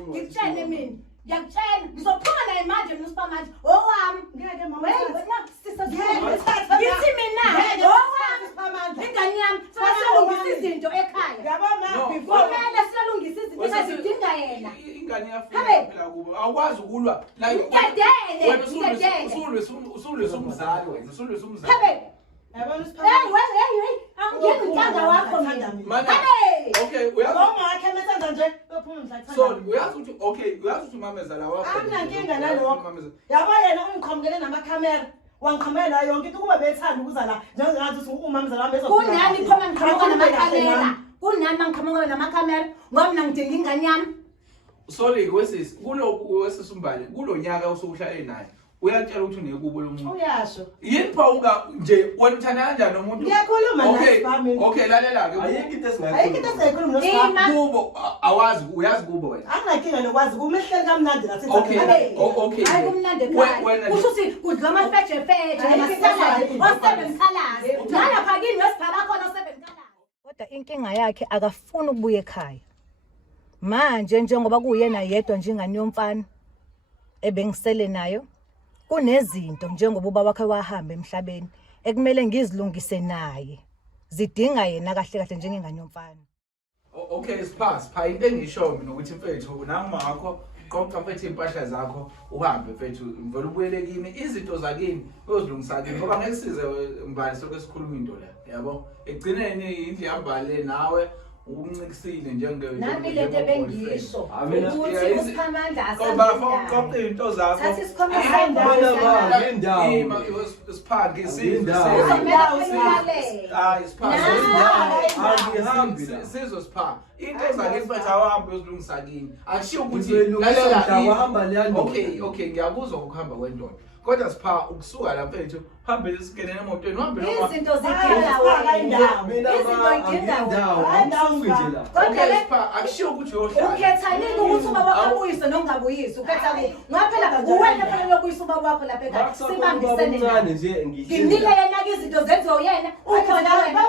ngikutshele mina. Ngiyakutshela ngizophuma naye manje mina manje. Owami. Ngeke mama. Ngithi mina. Owami. Ingane yami sisalungisa izinto ekhaya. Yabona before kumele silungisa izinto ezidinga yena. Ingane yafika phela kubo. Awukwazi ukulwa la. Ngidedele. Usulwe somzali wena. Usulwe somzali. Yabona Hey. Angiyena inhlanga wakho mina. Okay, uyazi. Ngoma wakhe mesenza nje uphuma mhla So, uyazi ukuthi uyazi ukuthi umamezala wakho. Anginankinga nalokho. Yabo yena ungiqhamukele namakhamera. Wangqhamela yonke into kuba bethanda ukuza la njengathi uthi umamzala wami ezofika. Kunani phoma ngiqhamuka namakhamera? Kunani mangiqhamuka namakhamera? Ngoba mina ngidinga ingane yami. Sorry wesisi, wesisumbali, kulonyaka usukuhlale naye. Uyatshela ukuthi unekubo lomuntu. Uyasho. Yini pha nje wena uthanda kanjani nomuntu? Ngiyakhuluma nawe. Okay, lalela ke. Ayikho into esingayikhuluma nosipha. Kubo uyazi kubo wena. Anginankinga lokwazi kumehleli kamnandi la Okay. Hayi kumnandi ekhaya. Kusho ukuthi kudla amafeje namasalazi, o7 colors. Nalapha kini wesibhala khona o7 colors. Kodwa inkinga yakhe akafuni ukubuya ekhaya. Manje njengoba kuyena yedwa njengani yomfana ebengisele nayo kunezinto njengoba ubaba wakhe wahamba emhlabeni ekumele ngizilungise naye zidinga yena kahle kahle njengengane yomfana. Okay, pha into engisho mina ukuthi mfethu nami wakho qoqa mfethu impahla zakho uhambe mfethu ngivela ubuyele kini izinto zakini uyozilungisa kini ngoba ngeke size mbali soke sikhuluma into la yabo egcineni indle yambale nawe uncikisile nami lento bengisho ukuthi uSiphamandla qoqa into zakho sathi sikhombisa indawo isiphaki sizwe sipha into zakhe mfethu awuhambe uyozilungisa kini akushiyo ukuthi okay ngiyakuzwa ukuhamba kwendoda kodwa sipha ukusuka la mfethu hambe lesikene emotweni uhambe noma izinto zidinga wena izinto idinga kodwa sipha akushiyo ukuthi uyohlala ukhetha nini ukuthi ubaba wakho uyise nongabuyisi ukhetha kuphi ngaphela uwena phela lokuyisa ubaba wakho lapha ekhaya sibambisene nje nginike yena ke izinto zenziwe yena ukhona wena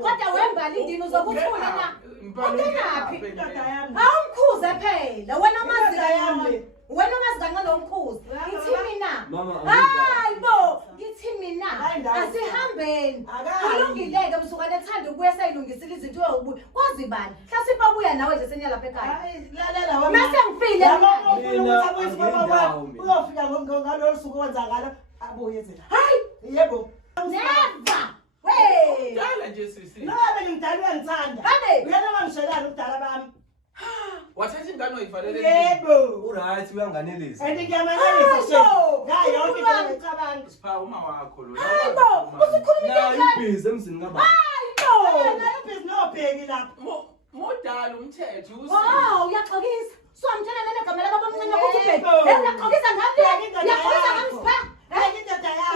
kodwa wembali indini uzokuthula na Ukenaphi? Awumkhuze phela wena umazi kancane omkhuze ngithi mina hayibo ngithi mina asihambeni kulungileke msukane ethanda ukubuya sayilungisile izinto uyobuya kwazi bani hlase babuya nawe nje senya lapha ekhaya lalela wena mase ngifile uyofika ngalolu suku wenza ngalo abuye ethi hayi yebo never hey dala nje sisi nabe ngidala uyangithanda uyena mangishelana ukudala bami wathatha ingane oyivalele yebo right uyanganelisa ngiyamanyelisa ngayo yonke into ngicabanga sipha uma wakho lo hayibo usikhulumile ibhizi emzini ngaba hayibo nayo ibhizi nobheki lapho modala umthetho wow uyaxokisa somtshela nene egama lakho omncane ukuthi ubheki uyaxokisa ngami uyaxokisa ngami sipha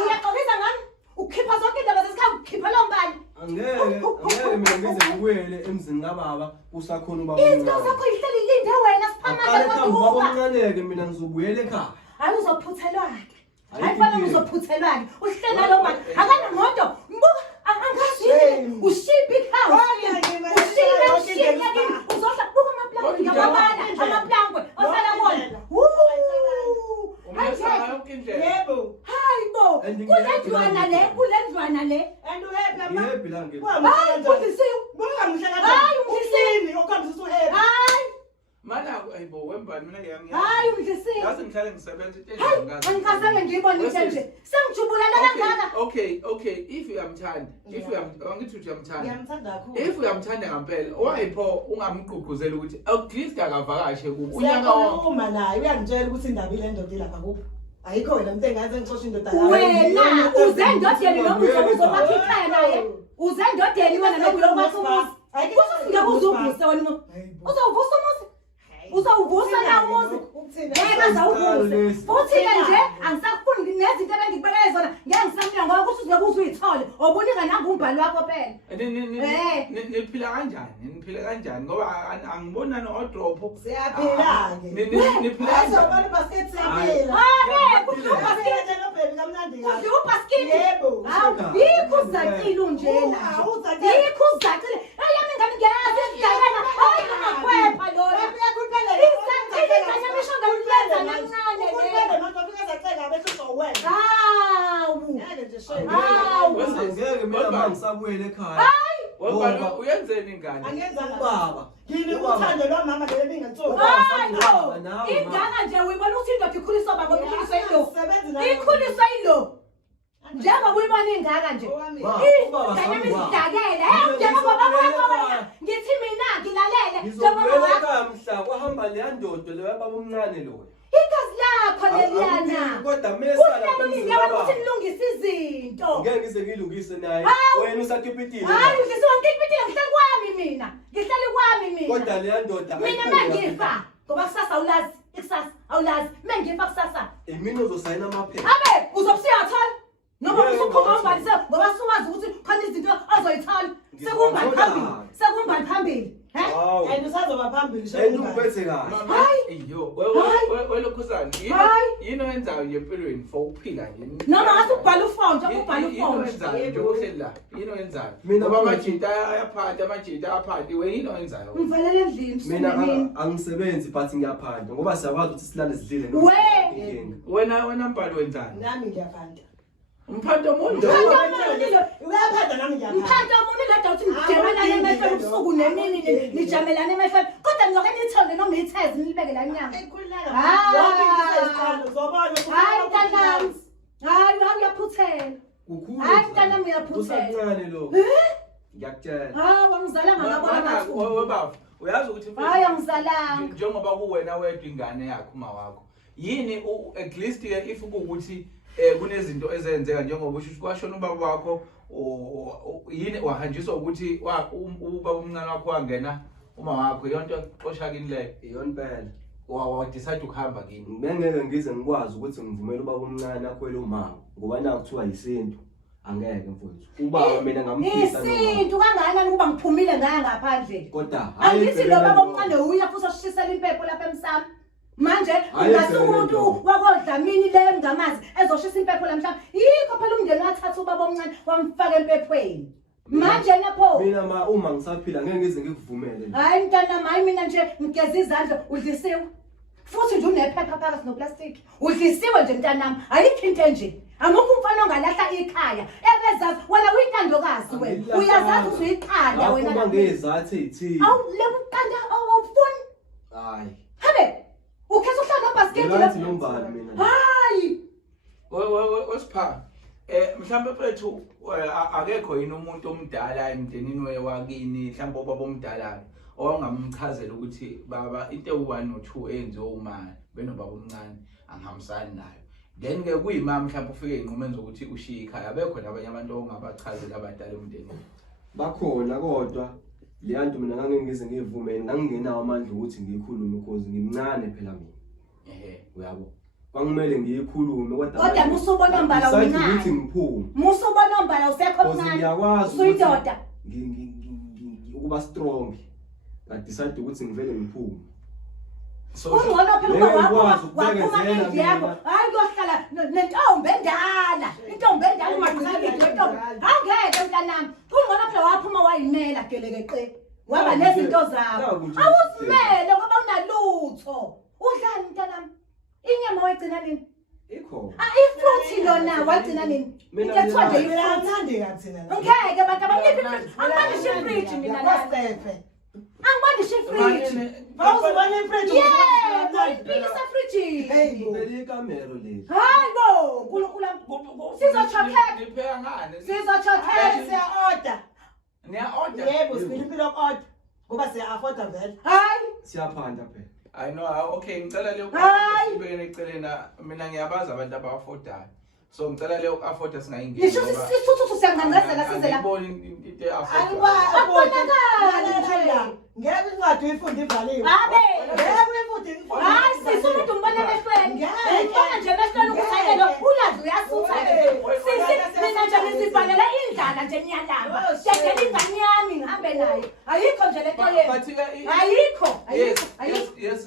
uyaxokisa ngami ukhipha zonke indaba zesikhawu ukhipha lo mbali angeke mina ngize ngibuyele emzini kababa usakhona ubaba into zakho ihleli linde wena Siphamandla ubaba omncane-ke mina ngizobuyela ekhaya hayi uzophuthelwa-ke hayi uzophuthelwa-ke uhlela lo mali akanamoto mbuka angazini ushiphi ihouse ushiphi uzohla buka amaplangwe ngiyawabala amaplangwe ohlala wona yebo hayibo kulendlwana le and uhappy ama happy la ngeke hayi kudisiwe buka ngihlala hayi umdlisini okhambisa uhappy hayi mana ayibo wembani mina ngiyami hayi umdlisini yazi ngihlale ngisebenza hayi angikazange ngiyibone into nje sengijubulela kangaka okay if uyamthanda angithi uyamthanda ngiyamthanda kakhulu if uyamthanda ngempela wayipho ungamgqugquzela ukuthi at least akavakashe kubo unyaka wonke uma naye uyangitshela ukuthi indaba ile ndoda ilapha kuphi ayikho wena umuntu engaze ngixosha indoda yayo wena uze endodeni noma uzobakha ikhaya naye uze endodeni wena noma uyokwakha umuzi kusufika kuzuvuse wena uzovusa umuzi uzawuvusa la umuzi ngeke azawuvuse futhi nje angisafuni nezinto ebengikubekele zona ngeke ngisamina ngoba kusho uzeke uzuyithole obunika nangumbhali wakho phela niphila kanjani ngoba angibonani odropho siyaphila-ke niphila azobona basket siyaphila basket nobhebi kamnandi kahle ubhaskidi yebo awubikho uzaqile unjena uzaqile Ngoba uyenzeni ingane? Angenzanga ubaba. Yini uthando lwamama lelo bingantsoka. Ingane nje uyibona ukuthi indoda ikhuliswa baba ikhuliswa yilo. Ikhuliswa yilo. Njengoba uyibona ingaka nje. Idakele. Njengoba baba ngithi mina ngilalele. Ngizokweleka mhla kwahamba leya ndodo leyo baba omncane lo. Igazi lakho leliyana. Kodwa mesa lapha ngiyabona ukuthi nilungisa izinto. Ngeke ngize ngilungise naye. Wena usakhipitile. Hayi ngisiwangikipitile ngihleli kwami mina. Ngihleli kwami mina. Kodwa leya ndoda mina mangifa ngoba kusasa awulazi ikusasa awulazi mangifa kusasa. Mina uzosayina amaphepha. Abe uzobusiyathola. Noma usukhuluma umbalise ngoba suwazi ukuthi khona izinto azoyithola. Sekumbali phambili. Sekumbali phambili. And usazoba phambili nje uphethe kahle. Hayi yo welokhuzana yini oyenzayo nje empilweni for ukuphila nje. Noma ngathi ubhala ufonje ubhala ufonje. Nje uhleli la yini oyenzayo. Ngoba amajita ayaphatha amajita ayaphatha we yini oyenzayo. Ngivalele endlini. Mina angisebenzi but ngiyaphatha ngoba siyakwazi ukuthi silale sidlile noma. Wena mbhalo wenzani? Nami ngiyaphatha. Mphatho umuntu uyaphatha nami ngiyaphatha. Mphatho umuntu leda uthi ngijamelane emehlweni ubusuku nemini nijamelane emehlweni kodwa nizoke nithonde noma ithezi nilibeke la nyanga. Ekhuleka. Yonke zobona hayi tanami. Hayi uyaphuthela. Ukhulu. Hayi tanami uyaphuthela. Usancane lo. Ngiyakutshela. Wamzala ngakabona mathu. Webaba uyazi ukuthi hayi angizalanga. Njengoba kuwena wedwa ingane yakho uma wakho. Yini at least ke if ukuthi kunezinto ezenzeka njengoba usho kwashona ubaba wakho yini wahanjiswa ukuthi ubaba omncane wakho wangena uma wakho yonto xoshaka kini leyo iyonpela wa decide ukuhamba kini ngeke ngize ngikwazi ukuthi ngivumele ubaba omncane akhwele umama ngoba naku kuthiwa yisintu angeke mfowethu ubaba mina ngamfisa noma isintu kangakanani kuba ngiphumile ngaya ngaphandle kodwa angithi lo baba omncane uya futhi oshisela impepho lapha emsamo manje ngasumuntu wakodlamini le ngamazi ezoshisa impepho lamhlanje yikho phela umndeni wathatha ubaba omncane wamfaka empephweni manje lapho mina uma ngisaphila ngeke ngize ngikuvumele hayi mntana mayi mina nje ngigeza izandla udlisiwe futhi nje unephepha phakathi noplastic udlisiwe nje mntanami ayikho into enje amukho umfana ongalahla ikhaya ebezazi wena uyintandokazi wena uyazazi ukuthi uyiqanda wena uma ngezathu ezithini awu lebuqanda awufuni hayi habe ukhetha uhlala nobasket lapho nombali mina hayi wesipha mhlawumbe mfethu akekho yini umuntu omdala emndenini wewakini mhlawumbe obaba omdala ongamchazela ukuthi baba into ewu1 no2 enziwe uma benobaba omncane angihambisani nayo then ke kuyimama mhlawumbe ufike enqumeni zokuthi ushiye ikhaya abekho nabanye abantu ongabachazela abadala emndenini bakhona kodwa leya nto mina ngeke ngize ngivume ngangingenawo amandla ukuthi ngiyikhulume because ngimncane phela mina uyabo kwangimele ngiyikhulume kodwa musubona mbala uncane ukuthi ngiphume musubona mbala usekho mncane ngiyakwazi uyindoda ukuba strong ngadecide ukuthi ngivele ngiphume ungona phela waphuma ngendlu yakho hayi kuyohlala nentombi endala intombi endala ungakhulekile intombi angeke mntanami ungona phela waphuma wayimela gelekeqe waba nezinto zakho awuzimele ngoba unalutho udlani mntanami inyama wayigcina nini ikho ifruit lona wagcina nini into ethiwa nje iyathande kathina ngeke abantu abaniphi angibani shifridge mina kwaStefe angibani shifridge awuzibona ifridge yeah impikisa fridge hey ngibele ikamero leli hayi bo nkulunkulu sizochokhela nipheka ngane sizochokhela siya order niya order yebo sibili impilo order ngoba siya afford vele hayi siyaphanda phela I know okay ngicela le ukubekene ecelena mina ngiyabaza abantu aba-affordayo so ngicela le uku-afforda singayingeni nisho sithuthu siyangancazela size la ngibona into akubonakala ngeke incwadi uyifunde ivaliwe abe ngeke uyifunde hayi sisi umuntu umbona emehlweni ngibona nje emehlweni ukuthi ayelo ulazi uyasutha sisi mina nje ngizibhalela indlala nje niyalamba shekela ingane yami ngihambe nayo ayikho nje lento yenu ayikho yes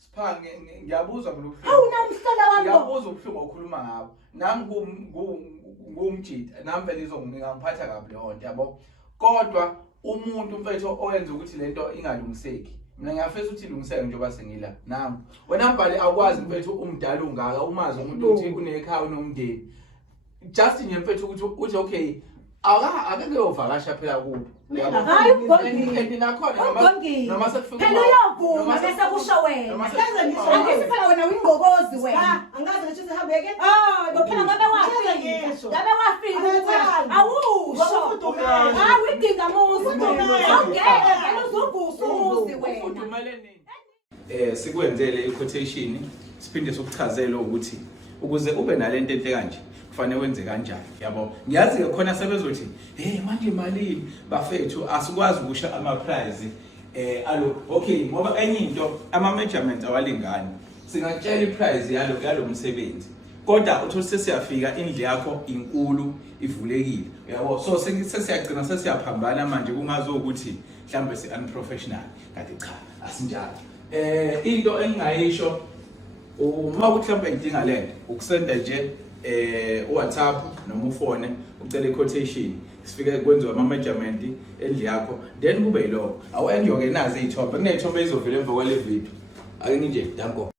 sipha ngiyabuzwa mina awunamhlola wami ngiyabuza ubuhlungu okhuluma ngabo nami ngumjida nami vele ngingangiphatha kabi leyo nto yabo kodwa umuntu mfethu owenza ukuthi lento ingalungiseki mina ngiyafisa ukuthi ilungiseke njengoba sengila nami wena mbali akwazi mfethu umdala ungaka umazi umuntu uthi unekhaya unomndeni just nje mfethu ukuthi okay Ake kuyovakasha phela kubo. Hayi ugongile. And nakhona Ugongile. noma sekufika. Phela uyavuma bese kusho wena. Angithi phela wena uyingqokozi wena. Angazi ngisho sihambe ke. Bophela ngabe wafika. Ngabe wafika. Awusho. Hayi udinga muzi. Awungeke phela uzovusa umuzi wena. Ufudumele nini? Sikwenzele i-quotation siphinde sokuchazela ukuthi ukuze ube nalento enhle kanje kufanele wenze kanjani yabo. Ngiyazi ke khona sebezothi manje malini bafethu asikwazi ukusha ama price alo okay ngoba enye into ama measurements awalingani. Singakutshela iprice yalo msebenzi kodwa uthi sesiyafika indle yakho inkulu ivulekile yabo. So sesiyagcina sesiyaphambana manje kungazokuthi mhlambe si unprofessional kanti cha asinjalo. Into engingayisho uma ukuthi mhlawumbe idinga lento ukusenda nje WhatsApp noma ufone ucela i-quotation sifike kwenziwa ama measurement endle yakho then kube yiloko awenjoke nazi izithombe kunezithombe ezovela emva kwale video ake nje danko